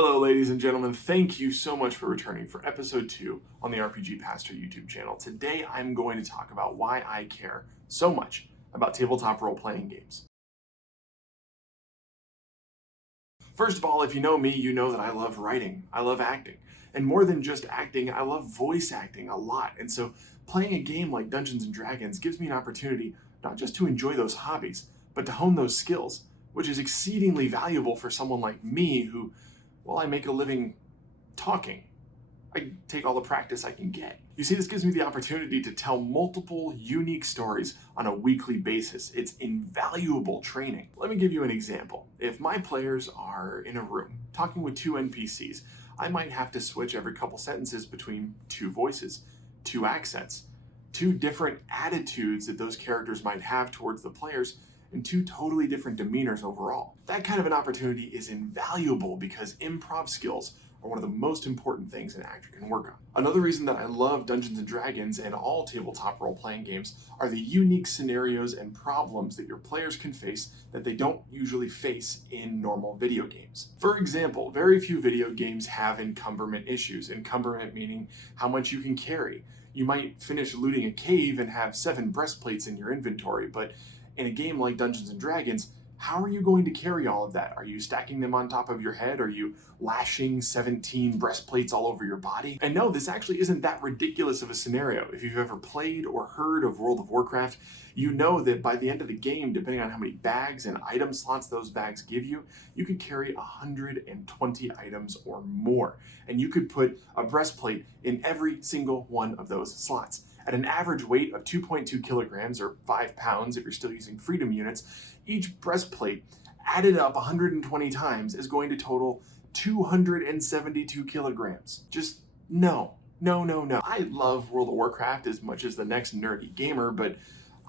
Hello, ladies and gentlemen. Thank you so much for returning for episode 2 on the RPG Pastor YouTube channel. Today, I'm going to talk about why I care so much about tabletop role-playing games. First of all, if you know me, you know that I love writing. I love acting. And more than just acting, I love voice acting a lot. And so playing a game like Dungeons & Dragons gives me an opportunity not just to enjoy those hobbies, but to hone those skills, which is exceedingly valuable for someone like me who, well, I make a living talking. I take all the practice I can get. You see, this gives me the opportunity to tell multiple unique stories on a weekly basis. It's invaluable training. Let me give you an example. If my players are in a room talking with two NPCs, I might have to switch every couple sentences between two voices, two accents, two different attitudes that those characters might have towards the players, and two totally different demeanors overall. That kind of an opportunity is invaluable because improv skills are one of the most important things an actor can work on. Another reason that I love Dungeons & Dragons and all tabletop role-playing games are the unique scenarios and problems that your players can face that they don't usually face in normal video games. For example, very few video games have encumberment issues. Encumberment meaning how much you can carry. You might finish looting a cave and have 7 breastplates in your inventory, but in a game like Dungeons & Dragons, how are you going to carry all of that? Are you stacking them on top of your head? Are you lashing 17 breastplates all over your body? And no, this actually isn't that ridiculous of a scenario. If you've ever played or heard of World of Warcraft, you know that by the end of the game, depending on how many bags and item slots those bags give you, you could carry 120 items or more. And you could put a breastplate in every single one of those slots. At an average weight of 2.2 kilograms or 5 pounds if you're still using freedom units, each breastplate added up 120 times is going to total 272 kilograms. Just no. I love World of Warcraft as much as the next nerdy gamer, but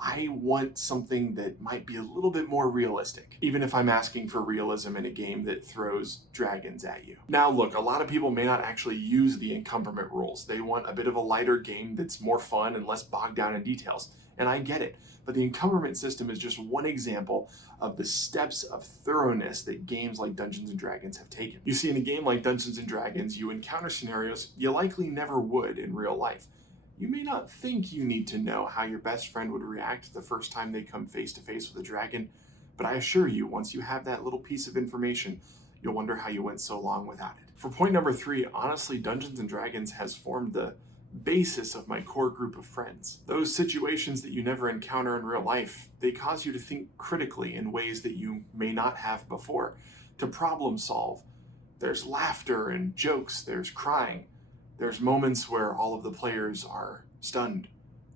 I want something that might be a little bit more realistic, even if I'm asking for realism in a game that throws dragons at you. Now look, a lot of people may not actually use the encumberment rules. They want a bit of a lighter game that's more fun and less bogged down in details, and I get it. But the encumberment system is just one example of the steps of thoroughness that games like Dungeons & Dragons have taken. You see, in a game like Dungeons & Dragons, you encounter scenarios you likely never would in real life. You may not think you need to know how your best friend would react the first time they come face to face with a dragon, but I assure you, once you have that little piece of information, you'll wonder how you went so long without it. For point number 3, honestly, Dungeons & Dragons has formed the basis of my core group of friends. Those situations that you never encounter in real life, they cause you to think critically in ways that you may not have before, to problem solve. There's laughter and jokes, there's crying. There's moments where all of the players are stunned,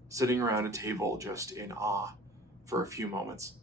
sitting around a table just in awe for a few moments.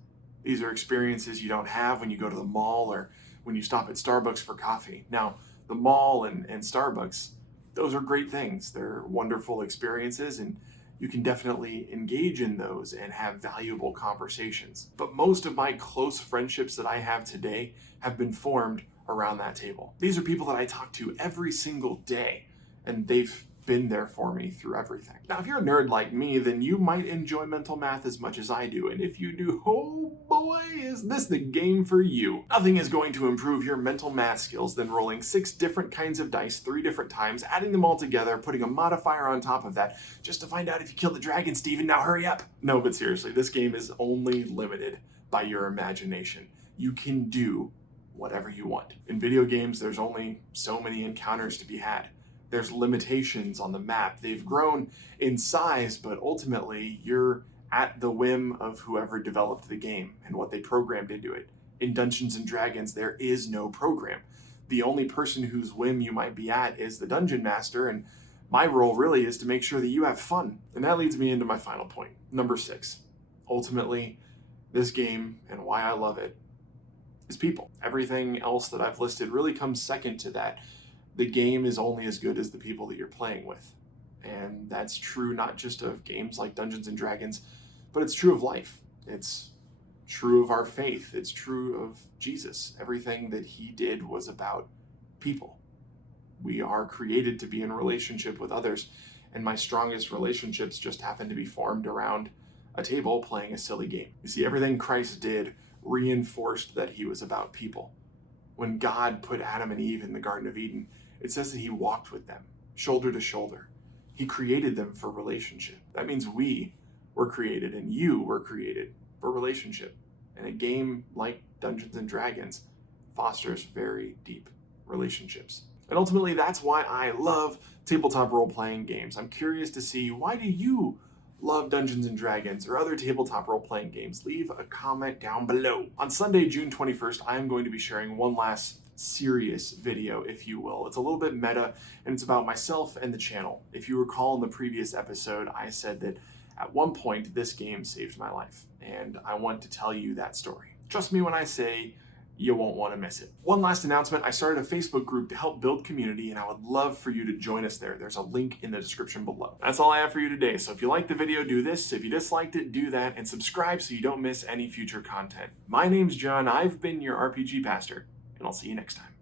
These are experiences you don't have when you go to the mall or when you stop at Starbucks for coffee. Now, the mall and Starbucks, those are great things. They're wonderful experiences, and you can definitely engage in those and have valuable conversations. But most of my close friendships that I have today have been formed around that table. These are people that I talk to every single day, and they've been there for me through everything. Now, if you're a nerd like me, then you might enjoy mental math as much as I do, and if you do, oh boy, is this the game for you. Nothing is going to improve your mental math skills than rolling 6 different kinds of dice 3 different times, adding them all together, putting a modifier on top of that, just to find out if you killed the dragon, Steven. Now hurry up! No, but seriously, this game is only limited by your imagination. You can do whatever you want. In video games, there's only so many encounters to be had. There's limitations on the map. They've grown in size, but ultimately you're at the whim of whoever developed the game and what they programmed into it. In Dungeons & Dragons, there is no program. The only person whose whim you might be at is the dungeon master, and my role really is to make sure that you have fun. And that leads me into my final point, number 6. Ultimately, this game and why I love it is people. Everything else that I've listed really comes second to that. The game is only as good as the people that you're playing with. And that's true not just of games like Dungeons & Dragons, but it's true of life. It's true of our faith. It's true of Jesus. Everything that he did was about people. We are created to be in relationship with others, and my strongest relationships just happen to be formed around a table playing a silly game. You see, everything Christ did reinforced that he was about people. when God put Adam and Eve in the Garden of Eden, it says that he walked with them, shoulder to shoulder. He created them for relationship. That means we were created and you were created for relationship. And a game like Dungeons and Dragons fosters very deep relationships. And ultimately, that's why I love tabletop role-playing games. I'm curious to see, why do you love Dungeons and Dragons or other tabletop role-playing games? Leave a comment down below. On Sunday, June 21st, I am going to be sharing one last serious video, if you will. It's a little bit meta, and it's about myself and the channel. If you recall in the previous episode, I said that at one point, this game saved my life, and I want to tell you that story. Trust me when I say you won't want to miss it. One last announcement, I started a Facebook group to help build community, and I would love for you to join us there. There's a link in the description below. That's all I have for you today, so if you liked the video, do this. If you disliked it, do that, and subscribe so you don't miss any future content. My name's John, I've been your RPG pastor, and I'll see you next time.